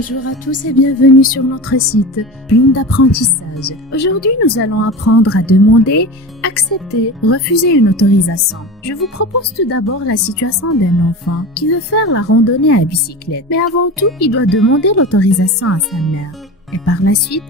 Bonjour à tous et bienvenue sur notre site Plume d'apprentissage. Aujourd'hui, nous allons apprendre à demander, accepter, refuser une autorisation. Je vous propose tout d'abord la situation d'un enfant qui veut faire la randonnée à bicyclette. Mais avant tout, il doit demander l'autorisation à sa mère. Et par la suite,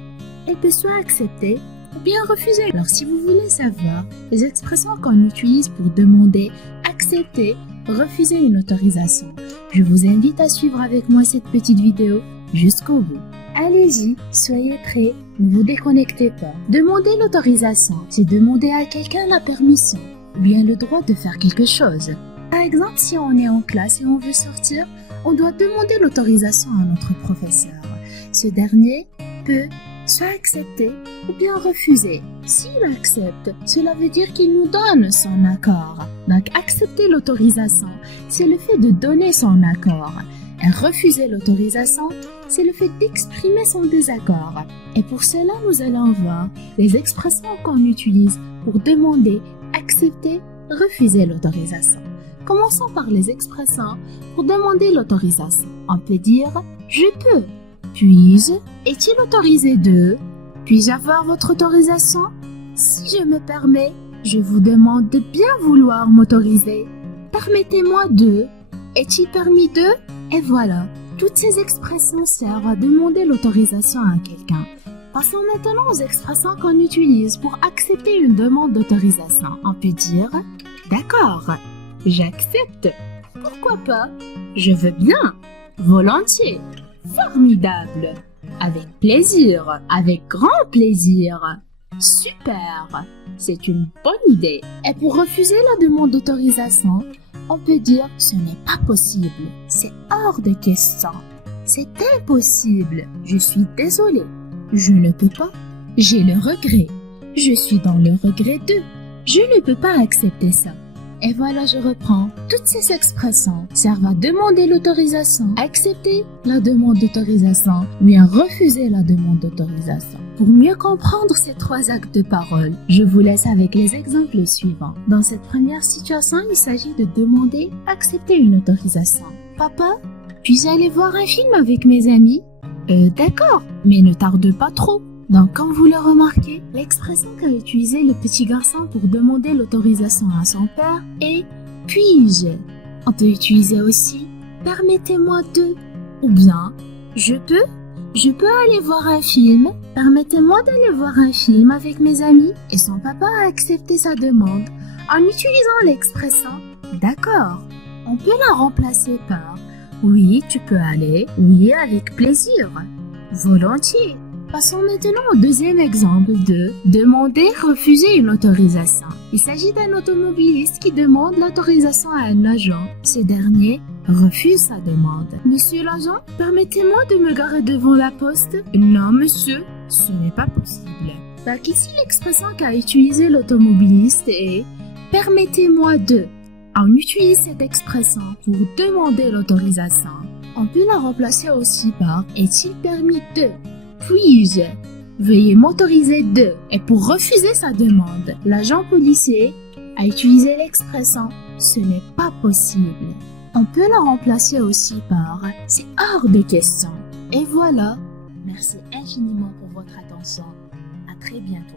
elle peut soit accepter ou bien refuser. Alors si vous voulez savoir les expressions qu'on utilise pour demander, accepter, refuser une autorisation, je vous invite à suivre avec moi cette petite vidéo jusqu'au bout. Allez-y, soyez prêts, ne vous déconnectez pas. Demander l'autorisation, c'est demander à quelqu'un la permission ou bien le droit de faire quelque chose. Par exemple, si on est en classe et on veut sortir, on doit demander l'autorisation à notre professeur. Ce dernier peut soit accepter ou bien refuser. S'il accepte, cela veut dire qu'il nous donne son accord. Donc accepter l'autorisation, c'est le fait de donner son accord. Et refuser l'autorisation, c'est le fait d'exprimer son désaccord. Et pour cela, nous allons voir les expressions qu'on utilise pour demander, accepter, refuser l'autorisation. Commençons par les expressions pour demander l'autorisation. On peut dire « je peux ». Puis-je? Est-il autorisé de? Puis-je avoir votre autorisation? Si je me permets, je vous demande de bien vouloir m'autoriser. Permettez-moi de. Est-il permis de? Et voilà, toutes ces expressions servent à demander l'autorisation à quelqu'un. Passons maintenant aux expressions qu'on utilise pour accepter une demande d'autorisation. On peut dire « d'accord, j'accepte, pourquoi pas, je veux bien, volontiers ». Formidable, avec plaisir, avec grand plaisir, super, c'est une bonne idée. Et pour refuser la demande d'autorisation, on peut dire ce n'est pas possible, c'est hors de question, c'est impossible, je suis désolé, je ne peux pas, j'ai le regret, je suis dans le regret de, je ne peux pas accepter ça. Et voilà, je reprends. Toutes ces expressions servent à demander l'autorisation, accepter la demande d'autorisation, ou bien refuser la demande d'autorisation. Pour mieux comprendre ces trois actes de parole, je vous laisse avec les exemples suivants. Dans cette première situation, il s'agit de demander, accepter une autorisation. Papa, puis-je aller voir un film avec mes amis? D'accord, mais ne tarde pas trop. Donc, comme vous le remarquez, l'expression qu'a utilisé le petit garçon pour demander l'autorisation à son père est « puis-je ». On peut utiliser aussi « permettez-moi de » ou bien « je peux aller voir un film, permettez-moi d'aller voir un film avec mes amis ». Et son papa a accepté sa demande en utilisant l'expression « d'accord ». On peut la remplacer par « oui, tu peux aller, oui, avec plaisir, volontiers ». Passons maintenant au deuxième exemple de demander, refuser une autorisation. Il s'agit d'un automobiliste qui demande l'autorisation à un agent. Ce dernier refuse sa demande. Monsieur l'agent, permettez-moi de me garer devant la poste? Non, monsieur, ce n'est pas possible. Donc ici, l'expression qu'a utilisé l'automobiliste est permettez-moi de. On utilise cette expression pour demander l'autorisation. On peut la remplacer aussi par est-il permis de? Puis-je? Veuillez m'autoriser de. Et pour refuser sa demande, l'agent policier a utilisé l'expression « ce n'est pas possible ». On peut la remplacer aussi par « c'est hors de question ». Et voilà. Merci infiniment pour votre attention. À très bientôt.